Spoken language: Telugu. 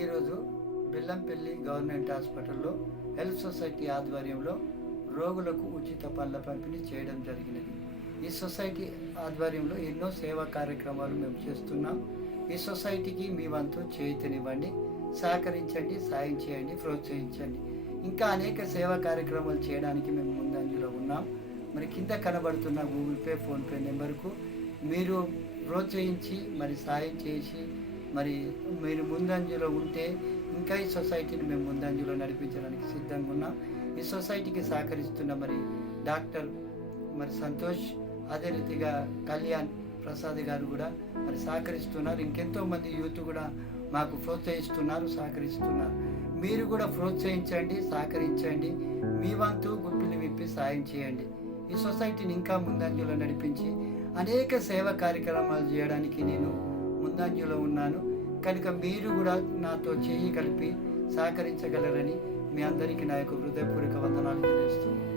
ఈరోజు బెల్లంపల్లి గవర్నమెంట్ హాస్పిటల్లో హెల్త్ సొసైటీ ఆధ్వర్యంలో రోగులకు ఉచిత పళ్ళ పంపిణీ చేయడం జరిగినది. ఈ సొసైటీ ఆధ్వర్యంలో ఎన్నో సేవా కార్యక్రమాలు మేము చేస్తున్నాం. ఈ సొసైటీకి మీ వంతు చేయుతనివ్వండి, సహకరించండి, సాయం చేయండి, ప్రోత్సహించండి. ఇంకా అనేక సేవా కార్యక్రమాలు చేయడానికి మేము ముందంజలో ఉన్నాం. మరి కింద కనబడుతున్న గూగుల్ పే, ఫోన్పే నెంబర్కు మీరు ప్రోత్సహించి మరి సాయం చేసి మరి మీరు ముందంజలో ఉంటే ఇంకా ఈ సొసైటీని మేము ముందంజలో నడిపించడానికి సిద్ధంగా ఉన్నాం. ఈ సొసైటీకి సహకరిస్తున్న మరి డాక్టర్ మరి సంతోష్, అదే రీతిగా కళ్యాణ్ ప్రసాద్ గారు కూడా మరి సహకరిస్తున్నారు. ఇంకెంతోమంది యూత్ కూడా మాకు ప్రోత్సహిస్తున్నారు, సహకరిస్తున్నారు. మీరు కూడా ప్రోత్సహించండి, సహకరించండి, మీ వంతు గుప్పిలు విప్పి సాయం చేయండి. ఈ సొసైటీని ఇంకా ముందంజలో నడిపించి అనేక సేవా కార్యక్రమాలు చేయడానికి నేను ముందంజలో ఉన్నాను. కనుక మీరు కూడా నాతో చేయి కలిపి సహకరించగలరని మీ అందరికీ నా యొక్క హృదయపూర్వక వందనాలు తెలియజేస్తున్నాను.